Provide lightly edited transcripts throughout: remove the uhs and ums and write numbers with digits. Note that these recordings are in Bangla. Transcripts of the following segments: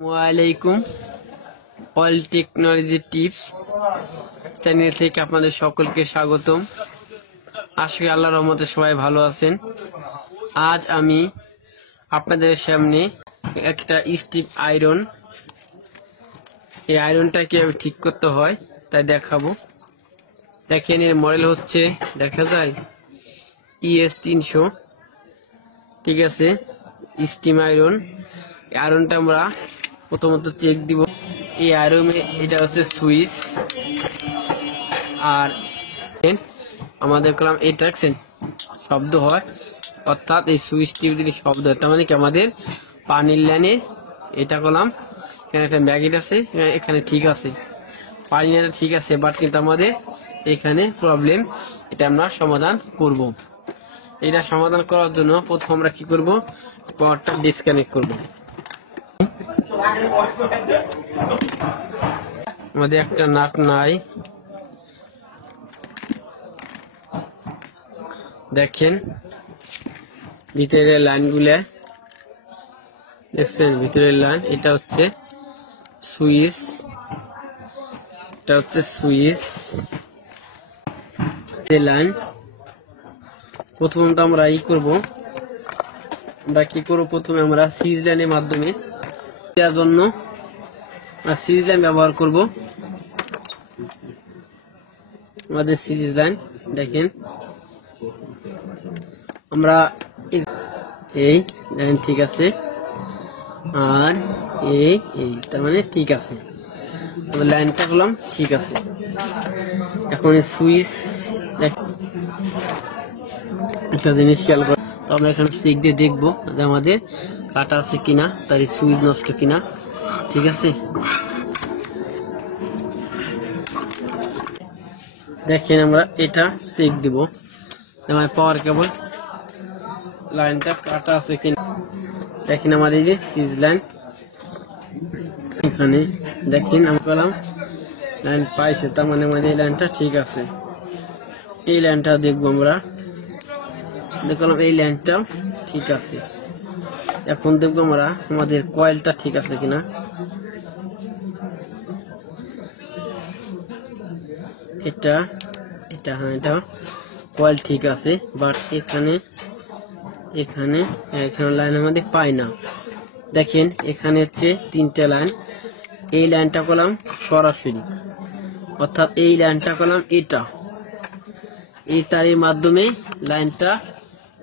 ওয়ালাইকুম অল টেকনোলজি টিপস চ্যানেল থেকে আপনাদের সকলকে স্বাগতম। আশা করি আল্লাহর রহমতে সবাই ভালো আছেন। আজ আমি আপনাদের সামনে একটা স্টিপ আয়রন, এই আয়রনটা কিভাবে ঠিক করতে হয় তাই দেখাবো। দেখেন এর মডেল হচ্ছে, দেখা যায় ES300। ঠিক আছে, স্টিম আয়রন। আয়রনটা আমরা প্রথমত চেক দিব। এই আয়রনে এটা হচ্ছে সুইচ, আর আমাদের কলাম এটা শব্দ হয়, অর্থাৎ এই সুইচ টিপ দিলে শব্দ হয়, তার মানে কি আমাদের পানির লাইনে এটা কলাম। এখানে একটা ম্যাগনেট আছে, এখানে ঠিক আছে, পানির লাইনে ঠিক আছে, বাট কিন্তু আমাদের এখানে প্রবলেম। এটা আমরা সমাধান করব। এটা সমাধান করার জন্য প্রথম আমরা কি করব, পাওয়ারটা ডিসকানেক্ট করব। আমাদের একটা নাট নাই, দেখেন ভিতরের লাইনগুলা দেখছেন, ভিতরের লাইন। এটা হচ্ছে সুইচ, এটা হচ্ছে সুইচ লাইন। প্রথমত আমরা কি করব, প্রথমে আমরা সুইচ লাইনের মাধ্যমে দেওয়ার জন্য সিরিজ লাইন ব্যবহার করব। আমাদের সিরিজ লাইন দেখেন, আমরা এই লাইন ঠিক আছে, আর এই তার মানে ঠিক আছে, আমাদের লাইনটা করলাম ঠিক আছে। এখন সুইচ একটা জিনিস খেয়াল করো, তো আমরা এখানে চেক দিয়ে দেখবো যে আমাদের কাটা আছে কিনা, তার সুইচ নষ্ট কিনা। ঠিক আছে, দেখেন আমরা এটা চেক দিব, আমার পাওয়ার কেবল লাইনটা কাটা আছে কিনা। দেখেন আমার এই যে সুইচ লাইন, এখানে দেখেন আমি বললাম লাইন পাইছে, তার মানে আমাদের এই লাইনটা ঠিক আছে। এই লাইনটা দেখবো আমরা, দেখলাম এই লাইনটা ঠিক আছে। এখন দেখবো আমরা আমাদের কয়েলটা ঠিক আছে কিনা। এটা হ্যাঁ, এটা কয়েল ঠিক আছে, বাট এখানে লাইন আমাদের পাই না। দেখেন এখানে হচ্ছে তিনটা লাইন, এই লাইনটা করলাম সরাসরি, অর্থাৎ এই লাইনটা করলাম এটা, এই তারের মাধ্যমে লাইনটা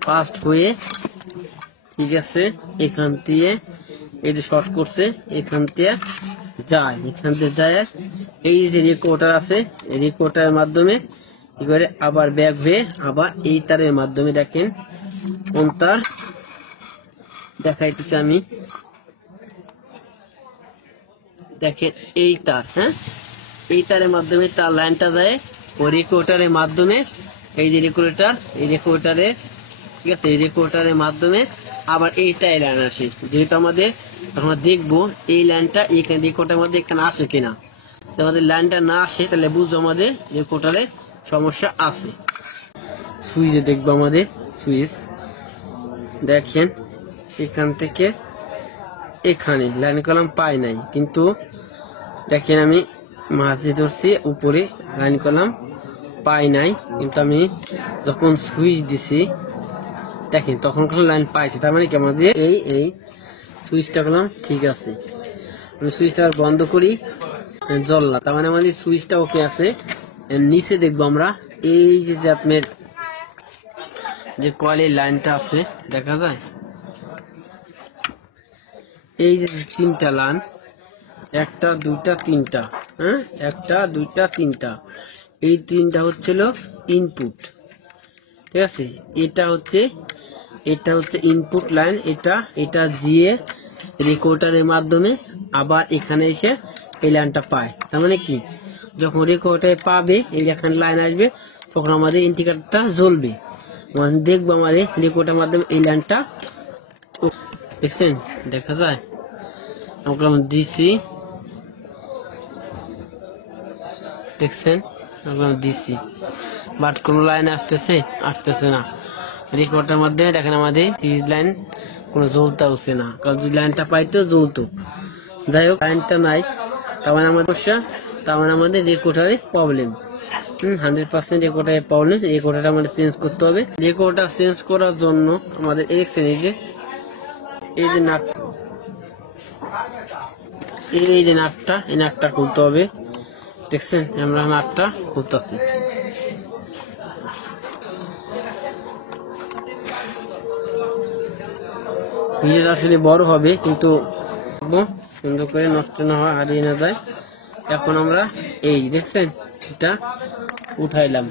পাস হয়ে, ঠিক আছে, এখান দিয়ে এই যে শর্ট করছে, এখান থেকে যায়, এখান থেকে যায় এই যে রেকর্ডার আছে, এই রেকর্ডারের মাধ্যমে কি করে আবার ব্যাক হয়ে আবার এই তারের মাধ্যমে, দেখেন কোন তার দেখাইতেছে আমি, দেখেন এই তার, হ্যাঁ, এই তারের মাধ্যমে তার লাইনটা যায় ওই রেকর্ডারের মাধ্যমে, এই যে রেকর্ডারের ঠিক আছে, এই রেকর্ডারের মাধ্যমে আবার এইটাই লাইন আসে। যেহেতু আমাদের আমরা দেখবো এই লাইনটা এখানে রেকর্ডারের মধ্যে এখানে আসে কিনা, আমাদের লাইনটা না আসে তাহলে বুঝবো আমাদের রেকর্ডারে সমস্যা আছে। সুইচে দেখবো আমাদের সুইচ, দেখেন এখান থেকে এখানে লাইন কলাম পাই নাই, কিন্তু দেখেন আমি মাঝে ধরছি, উপরে লাইন কলাম পাই নাই, কিন্তু আমি যখন সুইচ দিছি দেখেন তখন লাইন পাইছে, তার মানে কি আমাদের এই সুইচটা করলাম ঠিক আছে। আমি সুইচটা বন্ধ করি, জ্বললা, তার মানে আমাদের সুইচটা ওকে আছে। নিচে দেখবো আমরা এই যে আপনার যে কয়েলের লাইনটা আছে, দেখা যায় এই যে তিনটা লাইন, একটা দুইটা তিনটা, হ্যাঁ, একটা দুইটা তিনটা, এই তিনটা হচ্ছিল ইনপুট। ঠিক আছে, এটা হচ্ছে ইনপুট লাইন, এটা গিয়ে রেকর্ডারের মাধ্যমে আবার এখানে এসে এই লাইনটা পায়। তার মানে কি, যখন রেকর্ডারে পাবে এই এখানে লাইন আসবে, তখন আমাদের ইন্ডিকেটরটা জ্বলবে, দেখবো আমাদের রেকর্ডারের মাধ্যমে এই লাইনটা, দেখছেন দেখা যায়। আমরা দিছি, দেখছেন আমরা দিছি, বাট কোন লাইন আসতেছে না রেকর্ডের মাধ্যমে। দেখেন আমাদের সিরিজ লাইন কোনো জ্বলতে হচ্ছে না, কারণ যদি লাইনটা পাইতো জ্বলতো। যাই হোক লাইনটা নাই, তার মানে আমাদের সমস্যা, তার মানে আমাদের রেকর্ডারে প্রবলেম। 100% রেকর্ডারে প্রবলেম। রেকর্ডারটা আমাদের চেঞ্জ করতে হবে। রেকর্ডার চেঞ্জ করার জন্য আমাদের এই যে নাট, এই যে নাটটা, এই নাটটা খুলতে হবে। দেখছেন আমরা নাটটা খুলতেছি। ভিডিওটা আসলে বড় হবে, কিন্তু সুন্দর করে নষ্ট না হয়, হারিয়ে না যায়। এখন আমরা এই দেখছেন এটা উঠাইলাম।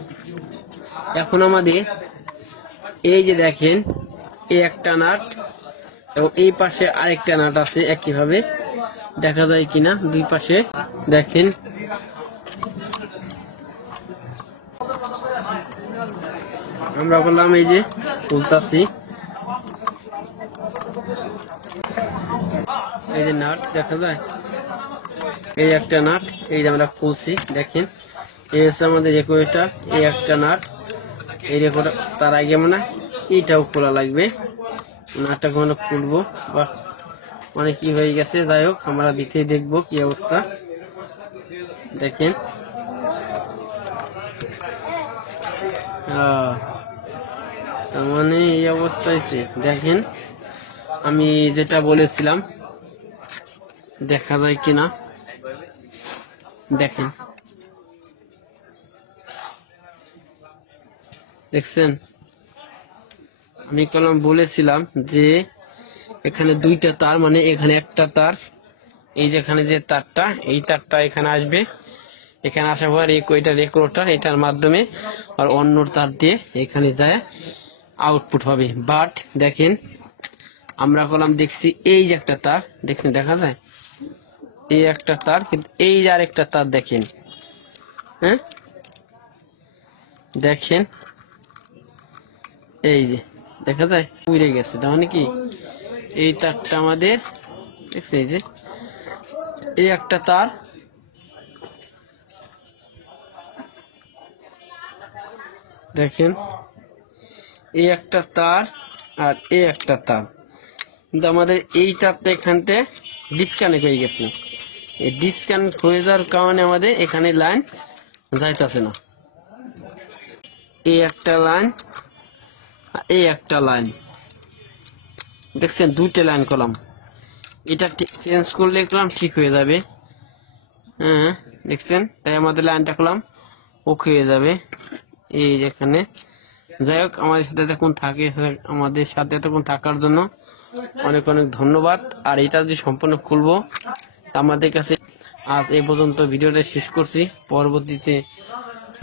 এখন আমাদের এই যে দেখেন এই একটা নাট এবং এই পাশে আরেকটা নাট আছে, একইভাবে দেখা যায় কিনা দুই পাশে দেখেন। আমরা বললাম এই যে খুলতাছি, এই যে নাট দেখা যায়, এই একটা নাট, এই যে আমরা খুলছি দেখেন। এই হচ্ছে আমাদের রেকর্ডার, এই একটা নাট, এই রেকর্ডার। তার আগে মানে এইটাও খোলা লাগবে, নাটটা কোনো খুলবো বা মানে কি হয়ে গেছে। যাই হোক আমরা ভিতরে দেখবো কি অবস্থা। দেখেন তার মানে এই অবস্থা হয়েছে। দেখেন আমি যেটা বলেছিলাম, দেখা যায় কিনা দেখেন। দেখছেন আমি কলম বলেছিলাম যে এখানে দুইটা তার, মানে এখানে একটা তার, এই যেখানে যে তারটা, এই তারটা এখানে আসবে। এখানে আসার পর এটা রেকর্ডার, এটার মাধ্যমে আর অন্য তার দিয়ে এখানে যায় আউটপুট হবে। বাট দেখেন আমরা কলম দেখছি এই যে একটা তার, দেখছেন দেখা যায় এই একটা তার, কিন্তু এই যে আরেকটা তার দেখেন, হ্যাঁ দেখেন এই যে দেখা যায় উড়ে গেছে। তার মানে কি এই তারটা আমাদের দেখছেন, এই যে এই একটা তার, দেখেন এই একটা তার আর এই একটা তার, কিন্তু আমাদের এই তারটা এখানতে ডিসকানেক্ট হয়ে গেছে। এই ডিসকানেক্ট হয়ে যাওয়ার কারণে আমাদের এখানে লাইন যাইতেছে না। এই একটা লাইন, এই একটা লাইন, দেখছেন দুইটা লাইন করলাম। এটা চেঞ্জ করলে করলাম ঠিক হয়ে যাবে। হ্যাঁ দেখছেন, তাই আমাদের লাইনটা করলাম ওকে হয়ে যাবে এই যেখানে। যাই হোক আমাদের সাথে এতক্ষণ থাকার জন্য অনেক অনেক ধন্যবাদ। আর এটা যদি সম্পূর্ণ খুলবো আমাদের কাছে আজ এই পর্যন্ত ভিডিওটা শেষ করছি। পরবর্তীতে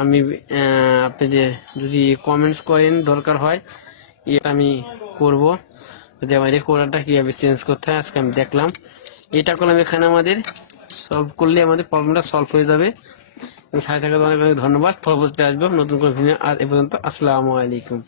আমি আপনাদের যদি কমেন্টস করেন দরকার হয়, এটা আমি করব যে আমার রেকর্ডারটা কিভাবে চেঞ্জ করতে হয়। আজকে আমি দেখলাম, এটা করলাম। এখানে আমাদের সলভ করলে আমাদের প্রবলেমটা সলভ হয়ে যাবে। সাথে থাকার অনেক অনেক ধন্যবাদ। পরবর্তীতে আসবো নতুন করে ভিডিও। আর এ পর্যন্ত আসসালামু আলাইকুম।